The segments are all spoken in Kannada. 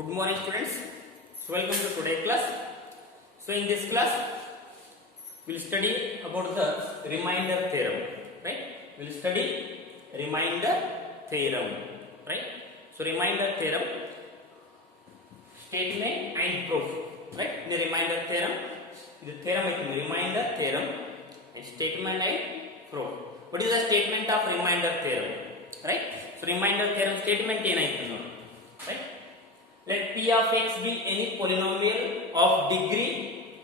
Good morning students. So welcome to today's class. So in this class we will study about the remainder theorem, right? We will study remainder theorem, right? So remainder theorem, statement and proof, right? In the remainder theorem, the theorem is remainder theorem and statement and proof. What is the statement of remainder theorem, right? So remainder theorem statement ಏನಾಯ್ತು ನೋಡಿ, right? Let p of x be any polynomial of degree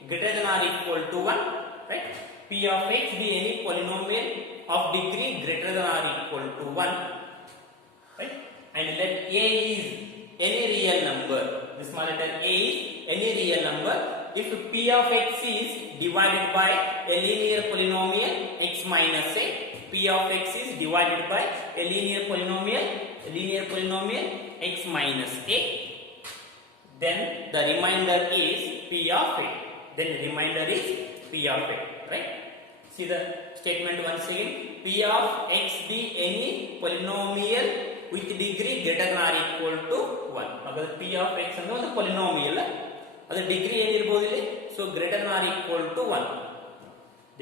greater than or equal to 1, right? P of x be any polynomial of degree greater than or equal to 1, right? And let a is any real number. The small letter a is any real number if p of x is divided by a linear polynomial x minus a. P of x is divided by a linear polynomial x minus a. Then the remainder is p of a. Then remainder is p of a, right? See the statement once again. P of x be any polynomial with degree greater than or equal to 1. Again, p of x ಅಂದ್ರೆ ಒಂದು polynomial. ಅದರ ಡಿಗ್ರಿ ಏನಿರಬಹುದು ಇಲ್ಲಿ? So greater than or equal to 1.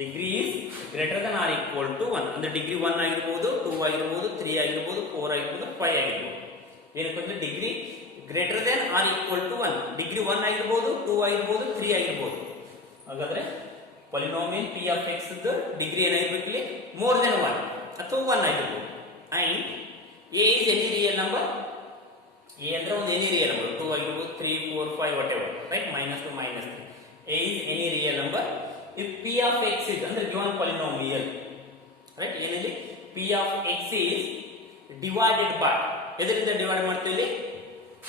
Degree is greater than or equal to 1. ಅಂದ್ರೆ ಡಿಗ್ರಿ 1 ಆಗಿರಬಹುದು, 2 ಆಗಿರಬಹುದು, 3 ಆಗಿರಬಹುದು, 4 ಆಗಿರಬಹುದು, 5 ಆಗಿರಬಹುದು. ಏನಕ್ಕೆ ಅಂದ್ರೆ degree greater than or equal to 1. Degree 1 ಆಗಿರಬಹುದು, 2 ಆಗಿರಬಹುದು, 3 ಆಗಿರಬಹುದು. ಹಾಗಾದ್ರೆ ಪಾಲಿನೋಮಿಯಲ್ p of x ದ ಡಿಗ್ರಿ ಏನಾಗಿರಬೇಕು ಇಲ್ಲಿ? ಮೋರ್ ದೆನ್ 1 ಅಥವಾ 1 ಆಗಿರಬಹುದು. And a is any real number. a ಅಂದ್ರೆ ಒಂದು any real number, 2 ಆಗಿರಬಹುದು, 3 4 5 whatever, right? -2 -3. a is any real number if p of x is ಅಂದ್ರೆ given polynomial, right? ಏನಿದೆ? p of x is divided by ಎದರಿಂದ ಡಿವೈಡ್ ಮಾಡ್ತೀವಿ?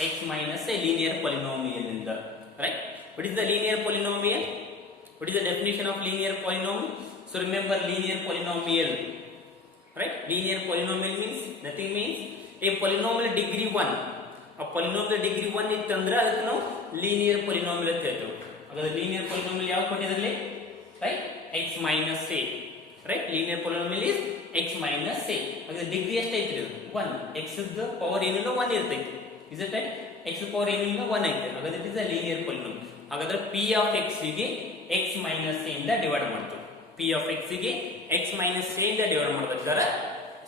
x minus a linear polynomial ಇಂದ, right? What is the linear polynomial? What is the definition of linear polynomial? So remember linear polynomial, right? Linear polynomial means nothing means a polynomial degree 1. A polynomial degree 1 ಇತ್ತಂದ್ರೆ ಅದಕ್ಕೆ ನಾವು linear polynomial ಅಂತ ಹೇಳ್ತೀವಿ. ಹಾಗಾದ್ರೆ linear polynomial ಯಾವ ಕೊಟ್ಟಿದ್ರಲ್ಲಿ? Right? x minus a, right? Linear polynomial is x minus a. ಹಾಗಾದ್ರೆ ಡಿಗ್ರಿ ಎಷ್ಟು ಐತ್ರಿ? 1. x ದ ಪವರ್ ಏನಿಲ್ಲ 1 ಇರ್ತೈತಿ. Is it right? x power ಏನಿಲ್ಲ 1 ಐತೆ. ಹಾಗಾದ್ರೆ it is a linear polynomial. ಹಾಗಾದ್ರೆ p of x ಗೆ x minus a ಇಂದ ಡಿವೈಡ್ ಮಾಡ್ತೀವಿ. p of x ಗೆ x minus a ಇಂದ ಡಿವೈಡ್ ಮಾಡ್ಬೇಕಾದ್ರೆ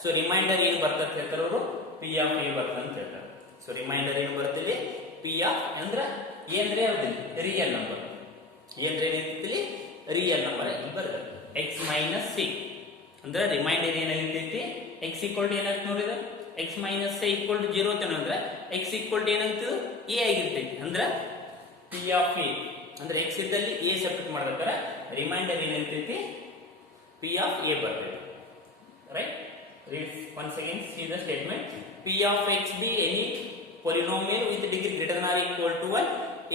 ಸೊ ರಿಮೈಂಡರ್ ಏನು ಬರ್ತದೆ ಅಂತ ಹೇಳ್ತಾರೆ ಅವರು? p of a ಬರ್ತದೆ ಅಂತ ಹೇಳ್ತಾರೆ. ಸೊ ರಿಮೈಂಡರ್ ಏನು ಬರ್ತದೆ? p of ಅಂದ್ರೆ a ಅಂದ್ರೆ ಯಾವುದು? Real number. a ಅಂದ್ರೆ ಏನಿರ್ತೈತಿ? ರಿಯಲ್ ನಂಬರ್ ಇಲ್ಲಿ ಬರ್ತದೆ. x minus a ಅಂದ್ರೆ ರಿಮೈಂಡರ್ ಏನಾಗಿರ್ತೈತಿ? x ಈಕ್ವಲ್ ಟು ಏನಾಗ್ತದೆ ನೋಡಿದ್ರೆ x minus a equal to 0 ಅಂದ್ರೆ x equal to ಏನಾಗ್ತದೆ? a ಆಗಿರ್ತೈತಿ. ಅಂದ್ರೆ p of a ಅಂದ್ರೆ x ಇದ್ದಲ್ಲಿ a ಸಬ್ಟ್ರಾಕ್ಟ್ ಮಾಡ್ಬೇಕಾದ್ರೆ ರಿಮೈಂಡರ್ ಏನಿರ್ತೈತಿ? p of a ಬರ್ತೈತಿ, right? Read once again, see the statement. p of x be any polynomial with degree greater than or equal to 1.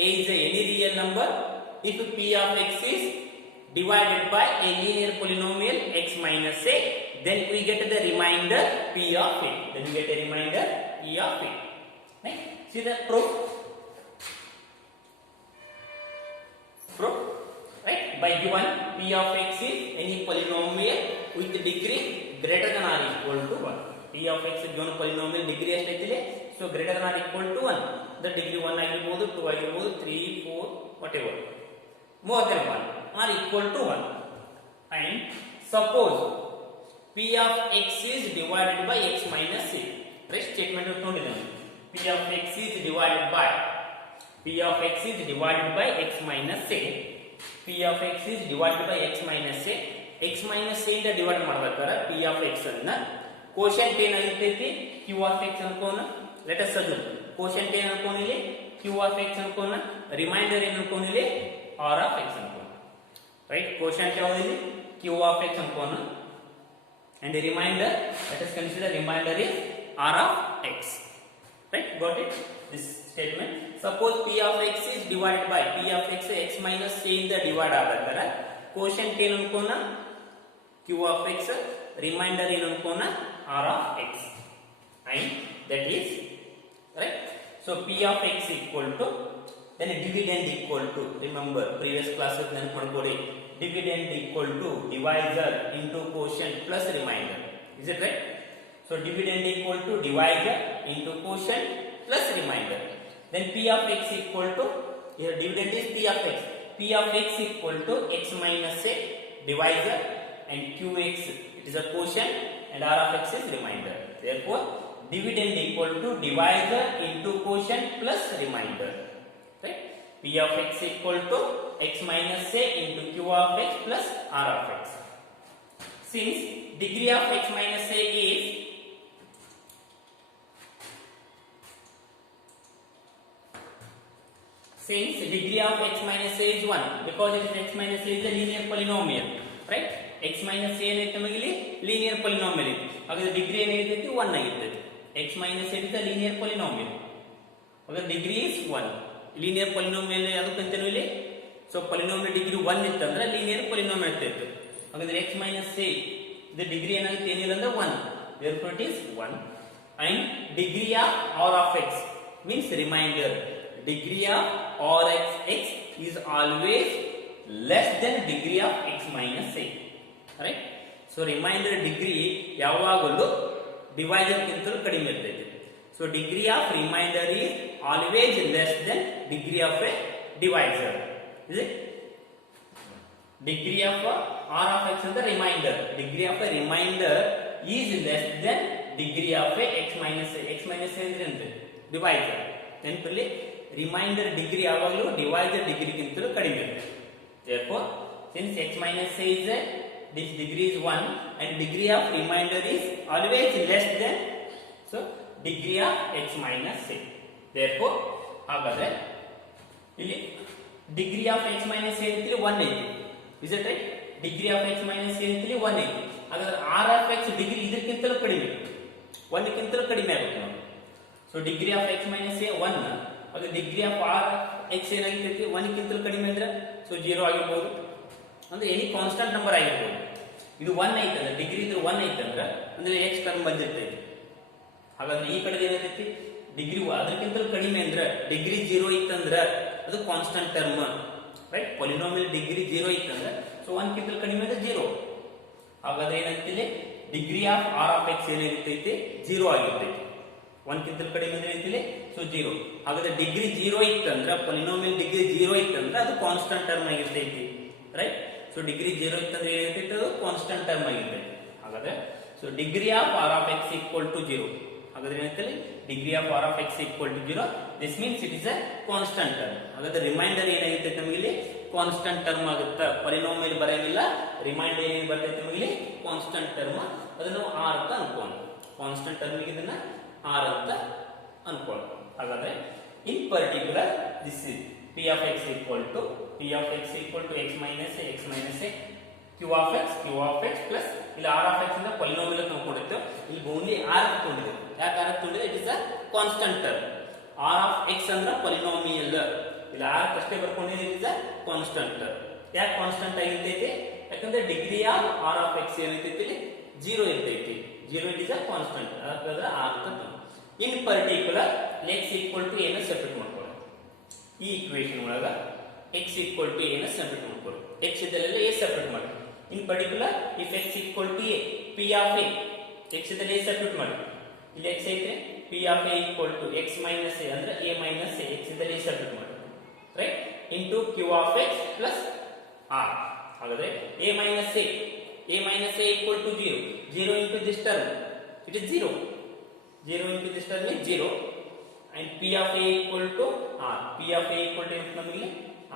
a is any real number if p of x is divided by a linear polynomial x minus a. Then we get the remainder p of a. Then we get a remainder p of a. Right? See the proof. Proof. Right? By given p of x is any polynomial with degree greater than or equal to 1. p of x is given polynomial degree ಎಷ್ಟಾಯ್ತಿದೆ? So greater than or equal to 1. The degree 1 ಆಗಿರಬಹುದು, 2 ಆಗಿರಬಹುದು, 3 4 whatever. More than 1 or equal to 1. And suppose p of x is divided by x minus a. Right? Statement ನೋಡಿದ್ದೇವೆ. p of x is divided by x minus a. p of x is divided by x minus a. x minus a ಇಂದ ಡಿವೈಡ್ ಮಾಡಬೇಕಾದ್ರೆ p of x ಅನ್ನ ಕೋಶೆಂಟ್ ಏನಾಗಿರ್ತೈತಿ? q of x ಅನ್ಕೋಣ. ಲೆಟ್ ಅಸ್ ಅಸ್ಯೂಮ್ ಕೋಶೆಂಟ್ ಏನು ಅನ್ಕೊಂಡಿಲಿ? q of x ಅನ್ಕೋಣ. ರಿಮೈಂಡರ್ ಏನು ಅನ್ಕೊಂಡಿಲಿ? r of x ಅನ್ಕೋಣ. ರೈಟ್? ಕೋಶೆಂಟ್ ಯಾವುದು? q of x ಅನ್ಕೋಣ. And the remainder, let us consider remainder is r of x. Right? Got it? This statement. Suppose p of x is divided by p of x minus a ಇಂದ ಡಿವೈಡ್ ಆಗಬೇಕಾದ್ರೆ ಕೋಶೆಂಟ್ ಏನು ಅನ್ಕೋಣ? q of x. ರಿಮೈಂಡರ್ ಏನು ಅನ್ಕೋಣ? r of x. And that is right. So p of x equal to then dividend equal to, remember previous classes ನೆನಪು ಮಾಡ್ಕೊಳ್ಳಿ, dividend equal to divisor into quotient plus remainder. Is it right? So dividend equal to divisor into quotient plus remainder. then p of x equal to, here dividend is p of x. P of x equal to x minus a divisor, and qx it is a quotient and r of x is remainder. Therefore dividend equal to divisor into quotient plus remainder, right? P of x equal to x minus a into q of x plus r of x. Since degree of x minus a is degree of x minus a is 1, because it is x minus a is a linear polynomial, right? x minus a ಏನೈತೆ ನಮಗೆ ಇಲ್ಲಿ linear polynomial ಇದೆ. ಹಾಗಾದ್ರೆ ಡಿಗ್ರಿ ಏನಾಗಿರ್ತೈತಿ 1 ಆಗಿರ್ತೈತಿ. x minus a is a linear polynomial. ಹಾಗಾದ್ರೆ ಡಿಗ್ರಿ is 1. linear polynomial ಯಾದಕ್ಕಂತೇನು ಇಲ್ಲಿ? ಸೊ polynomial ಡಿಗ್ರಿ 1 ಇತ್ತಂದ್ರೆ linear polynomial ಇರ್ತೈತಿ. ಹಾಗಾದ್ರೆ x minus a the degree ಏನಾಗುತ್ತೆ ಏನಿಲ್ಲ ಅಂದ್ರೆ 1. therefore it is 1. and degree of r of x means remainder. degree of r of x is always less than degree of x minus a, right? so remainder degree ಯಾವಾಗಲೂ divisor ಗಿಂತಲೂ ಕಡಿಮೆ ಇರ್ತೈತಿ. so degree of remainder is always less than degree of a divisor. is it? degree of r of x is the remainder. degree of a remainder is less than degree of a x minus a. x minus a ಅಂದ್ರೆ ಏನು? divisor. ನೆನಪಲ್ಲಿ remainder degree ಯಾವಾಗಲೂ divisor degree ಗಿಂತಲೂ ಕಡಿಮೆ ಇರುತ್ತೆ. therefore since x minus a is this degree is 1 and degree of remainder is always less than so degree of x minus a. therefore ಹಾಗಾದ್ರೆ ಇಲ್ಲಿ degree of x minus a ಅಂತೇಳಿ 1 ಐತಿ. is it right? degree of x minus a ಅಂತೇಳಿ 1 ಐತಿ. ಹಾಗಾದ್ರೆ r of x degree ಇದಕ್ಕಿಂತಲೂ ಕಡಿಮೆ, 1 ಕ್ಕಿಂತಲೂ ಕಡಿಮೆ ಆಗುತ್ತೆ ನೋಡಿ. so degree of x minus a 1, ಅದು degree of r x ಏನಾಗಿರ್ತೈತಿ 1 ಕ್ಕಿಂತಲೂ ಕಡಿಮೆ ಅಂದ್ರೆ so 0 ಆಗಿರಬಹುದು, ಅಂದ್ರೆ ಎನಿ ಕಾನ್ಸ್ಟಂಟ್ ನಂಬರ್ ಆಗಿರಬಹುದು. ಇದು 1 ಐತಂದ್ರೆ ಡಿಗ್ರಿ ಇದ್ರೆ 1 ಐತಂದ್ರೆ ಅಂದ್ರೆ x ಟರ್ಮ್ ಬಂದಿರ್ತೈತಿ. ಹಾಗಾದ್ರೆ ಈ ಕಡೆ ಏನಾಗ್ತೈತಿ ಡಿಗ್ರಿ ಅದಕ್ಕಿಂತಲೂ ಕಡಿಮೆ ಅಂದ್ರೆ ಡಿಗ್ರಿ 0 ಇತ್ತಂದ್ರೆ ಅದು constant term, right? Polynomial degree 0 ಇತ್ತಂದ್ರೆ ಸೊ 1 ಕ್ಕಿಂತಲೂ ಕಡಿಮೆ ಅಂದ್ರೆ 0. ಹಾಗಾದ್ರೆ ಏನಾಗ್ತಿದೆ degree of r of x ಏನಿರ್ತೈತಿ 0 ಆಗಿರ್ತೈತಿ. 1 ಕ್ಕಿಂತಲೂ ಕಡಿಮೆ ಅಂದ್ರೆ ಏನಿದೆ ಸೊ 0. ಹಾಗಾದ್ರೆ ಡಿಗ್ರಿ 0 ಇತ್ತಂದ್ರೆ ಪಾಲಿನೋಮಿಯಲ್ ಡಿಗ್ರಿ 0 ಇತ್ತಂದ್ರೆ ಅದು ಕಾನ್ಸ್ಟಂಟ್ ಟರ್ಮ್ ಆಗಿರ್ತೈತಿ, ರೈಟ್? ಸೊ ಡಿಗ್ರಿ 0 ಇತ್ತಂದ್ರೆ ಏನಿರ್ತೈತಿ ಅದು ಕಾನ್ಸ್ಟಂಟ್ ಟರ್ಮ್ ಆಗಿರ್ತೈತಿ. ಹಾಗಾದ್ರೆ so degree of r of x equal to 0. ಹಾಗಾದ್ರೆ ಏನಾಗ್ತದೆ degree of r of x equal to 0. This means it is a constant term. ಹಾಗಾದ್ರೆ ರಿಮೈಂಡರ್ ಏನಾಗಿರ್ತೈತಿ ನಮಗೆ ಇಲ್ಲಿ ಕಾನ್ಸ್ಟಂಟ್ ಟರ್ಮ್ ಆಗುತ್ತೆ. ಪಾಲಿನೋಮಿಯಲ್ ಬರೆಯಂಗಿಲ್ಲ, ರಿಮೈಂಡರ್ ಏನು ಬರ್ತೈತಿ ನಮಗೆ ಇಲ್ಲಿ ಕಾನ್ಸ್ಟಂಟ್ ಟರ್ಮ್. ಅದನ್ನು r ಅಂತ ಅನ್ಕೊಂಡು ಕಾನ್ಸ್ಟಂಟ್ ಟರ್ಮ್ ಇದನ್ನ r ಅಂತ ಅನ್ಕೊಂಡು. ಹಾಗಾದ್ರೆ ಇನ್ particular this is p of x equal to x minus a q of x plus ಇಲ್ಲಿ r of x ಇಂದ ಪಾಲಿನೋಮಿಯಲ್ ತಗೊಂಡಿತ್ತು. ಇಲ್ಲಿ ಓನ್ಲಿ r ತಗೊಂಡಿದೆ. ಯಾಕೆ r ತಗೊಂಡಿದೆ? It is a constant term. r of x ಅಂದ್ರೆ ಪಾಲಿನೋಮಿಯಲ್, ಇಲ್ಲಿ r ಅಷ್ಟೇ ಬರ್ಕೊಂಡಿದೆ. It is a constant term. ಯಾಕೆ ಕಾನ್ಸ್ಟಂಟ್ ಆಗಿರ್ತೈತಿ? ಯಾಕಂದ್ರೆ degree of r of x ಏನಿರ್ತೈತಿ ಇಲ್ಲಿ 0 ಇರ್ತೈತಿ. 0 ಇಟ್ ಇಸ್ ಅ ಕಾನ್ಸ್ಟಂಟ್. ಹಾಗಾದ್ರೆ r ಅಂತ ತಗೊಂಡು in particular x equal to a ನ ಸೆಪರೇಟ್ ಮಾಡ್ಕೊಳ್ಳಿ. ಈ ಈಕ್ವೇಷನ್ ಒಳಗ x equal to a ನ ಸೆಪರೇಟ್ ಮಾಡ್ಕೊಳ್ಳಿ. x ಇದೆಲ್ಲ a ಸೆಪರೇಟ್ ಮಾಡಿ. ಇನ್ particular if x equal to a p of a x ಇದೆಲ್ಲ a ಸೆಪರೇಟ್ ಮಾಡಿ. ಇಲ್ಲಿ x ಐತೆ p of a equal to x minus a ಅಂದ್ರೆ a minus a x ಇದೆಲ್ಲ a ಸೆಪರೇಟ್ ಮಾಡಿ, right? into q of x plus r. ಹಾಗಾದ್ರೆ a minus a equal to 0. 0 into this term it is 0. 0 into this term is 0 and p of a equal to r. p of a equal to ನಮಗೆ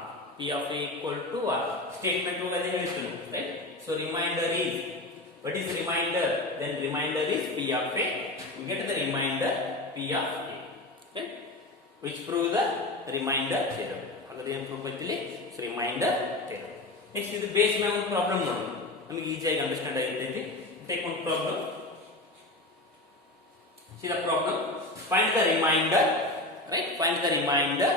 r. p of a equal to r. Statement ಹೋಗದೆ ಹೇಳ್ತೀನಿ, right? so remainder is, what is remainder? then remainder is p of a. you get the remainder p of a, okay? which proves the remainder theorem. ಹಾಗಾದ್ರೆ ಏನು ಪ್ರೂಫ್ ಐತಿಲಿ? so remainder theorem. next ಇದು ಬೇಸ್ ಮೇಲೆ ಒಂದು ಪ್ರಾಬ್ಲಮ್ ನೋಡಿ, ನಮಗೆ ಈಜಿಯಾಗಿ ಅಂಡರ್ಸ್ಟ್ಯಾಂಡ್ ಆಗಿರ್ತೈತಿ. ಟೇಕ್ ಒಂದು problem. see the problem. find the remainder, right? find the remainder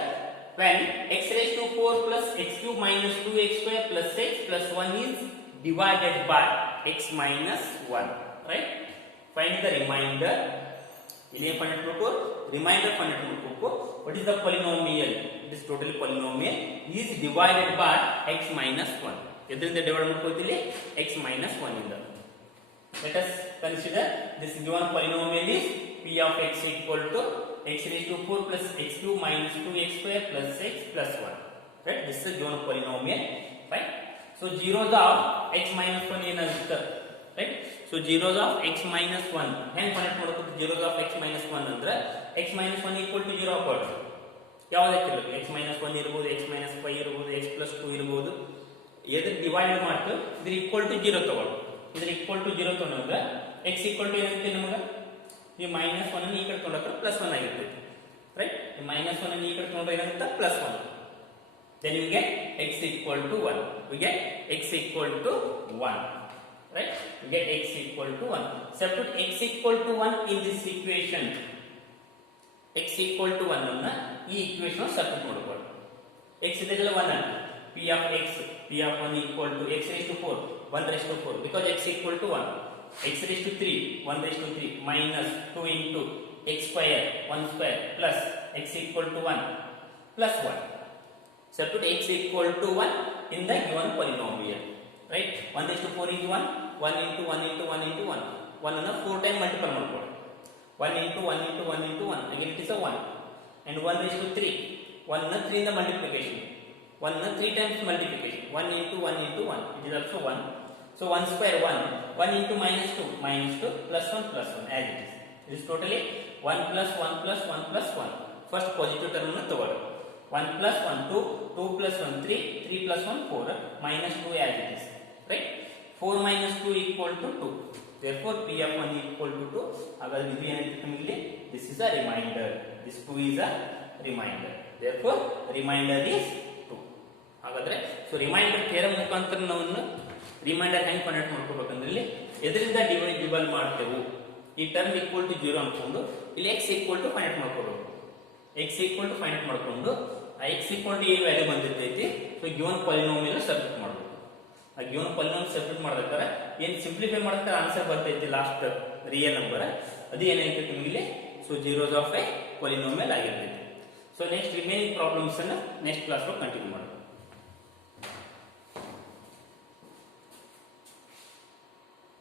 when x raised to 4 plus x cube minus 2x square plus x plus 1 is divided by x minus 1, right? find the remainder. ಇಲ್ಲಿ find ಮಾಡಬೇಕು, remainder find ಮಾಡಬೇಕು. what is the polynomial? it is totally polynomial is divided by x minus 1. ಎದರಿಂದ divide ಮಾಡ್ಕೊಳ್ತೀವಿ? x minus 1 ಇಂದ. let us consider this given polynomial is p of x equal to x raised to 4 plus x cube minus 2x square plus x plus 1. Right? This is given polynomial. Right? So zeros of x minus 1 ಏನಾಗುತ್ತೆ? Right? So zeros of x minus 1 ಹೆಂಗೆ ಕನೆಕ್ಟ್ ಮಾಡಬೇಕು? zeros of x minus 1 ಅಂದ್ರೆ x minus 1 equal to 0 ಹಾಕೋದು. ಯಾವುದಕ್ಕಿರಬೇಕು? x minus 1 ಇರಬಹುದು, x minus 5 ಇರಬಹುದು, x plus 2 ಇರಬಹುದು. ಎದ್ರ ಡಿವೈಡ್ ಮಾಡ್ತು ಇದ್ರ ಈಕ್ವಲ್ ಟು 0 ತಗೊಳ್ಳಿ. ಇದ್ರ ಈಕ್ವಲ್ ಟು 0 ತಗೊಂಡ್ರೆ x ಈಕ್ವಲ್ ಟು ಏನಾಗುತ್ತೆ ನಮಗೆ? ಈ ಮೈನಸ್ 1 ಅನ್ನು ಈ ಕಡೆ ತಗೊಂಡ್ರೆ ಪ್ಲಸ್ 1 ಆಗಿರ್ತೈತಿ. ರೈಟ್? ಈ ಮೈನಸ್ 1 ಅನ್ನು ಈ ಕಡೆ ತಗೊಂಡ್ರೆ ಏನಾಗುತ್ತೆ? Plus 1. Then you get x equal to 1. We get x equal to 1. Right? You get x equal to 1. Substitute x equal to 1 in this equation. X equal to 1 ಅನ್ನ ಈ ಈಕ್ವೇಷನ್ ಸಬ್ಸ್ಟಿಟ್ಯೂಟ್ ಮಾಡ್ಕೊಳ್ಳಿ. x ಇದೆಲ್ಲ 1 ಅನ್ನು p of x, p of 1 equal to x raised to 4, 1 raised to 4 because x equal to 1. X raised to 3, 1 raised to 3 minus 2 into x square, 1 square plus x equal to 1 plus 1. Substitute x equal to 1 in the given polynomial. Right? 1 raised to 4 is 1, 1 into 1 into 1 into 1. 1 ಅನ್ನು 4 time multiple ಮಾಡ್ಕೊಳ್ಳಿ. 1 into 1 into 1 into 1. Again it is a 1. And 1 raised to 3. 1 ಅನ್ನು 3 ಇಂದ multiplication. 1 ಅನ್ನು 3 times multiplication. 1 into 1 into 1. It is also 1. So 1 square 1. 1 into minus 2. Minus 2 plus 1 plus 1 as it is. It is totally 1 plus 1 plus 1 plus 1. First positive term ಅನ್ನು ತಗೊಳ್ಳಿ. 1 plus 1 2. 2 plus 1 3. 3 plus 1 4. Minus 2 as it is. Right? 4 minus 2 equal to 2. Therefore p of 1 equal to 2. ಹಾಗಾದ್ರೆ ಇದು ಏನಾಯ್ತು ನಿಮಗೆ? This is a remainder. This 2 is a remainder. Therefore remainder is 2. ಹಾಗಾದ್ರೆ so remainder theorem ಮುಖಾಂತರ ನಾವು ರಿಮೈಂಡರ್ ಹೆಂಗೆ ಕನೆಕ್ಟ್ ಮಾಡ್ಕೋಬೇಕಂದ್ರೆ ಇಲ್ಲಿ ಎದರಿಂದ ಡಿವೈಡಬಲ್ ಮಾಡ್ತೇವೆ ಈ ಟರ್ಮ್ ಈಕ್ವಲ್ ಟು 0 ಅನ್ಕೊಂಡು ಇಲ್ಲಿ x ಈಕ್ವಲ್ ಟು ಫೈಂಡ್ ಮಾಡ್ಕೋಬೇಕು. x ಈಕ್ವಲ್ ಟು ಫೈಂಡ್ ಮಾಡ್ಕೊಂಡು ಆ x ಈಕ್ವಲ್ ಟು ಏನು ವ್ಯಾಲ್ಯೂ ಬಂದಿರ್ತೈತಿ ಸೊ ಗಿವನ್ ಪಾಲಿನೋಮಿಯಲ್ ಸಬ್ಸ್ಟಿಟ್ಯೂಟ್ ಮಾಡಬೇಕು. ಆ ಗಿವನ್ ಪಾಲಿನೋಮಿಯಲ್ ಸಬ್ಸ್ಟಿಟ್ಯೂಟ್ ಮಾಡ್ಬೇಕಾದ್ರೆ ಏನು ಸಿಂಪ್ಲಿಫೈ ಮಾಡ್ತಾರೆ ಆನ್ಸರ್ ಬರ್ತೈತಿ ಲಾಸ್ಟ್ ರಿಯಲ್ ನಂಬರ್ ಅದು ಏನಾಯ್ತು ನಿಮಗೆ so zeros of a polynomial ಆಗಿರ್ತೈತಿ. ಸೊ ನೆಕ್ಸ್ಟ್ ರಿಮೈನಿಂಗ್ ಪ್ರಾಬ್ಲಮ್ಸ್ ಅನ್ನು ನೆಕ್ಸ್ಟ್ ಕ್ಲಾಸ್ ಕಂಟಿನ್ಯೂ ಮಾಡೋಣ.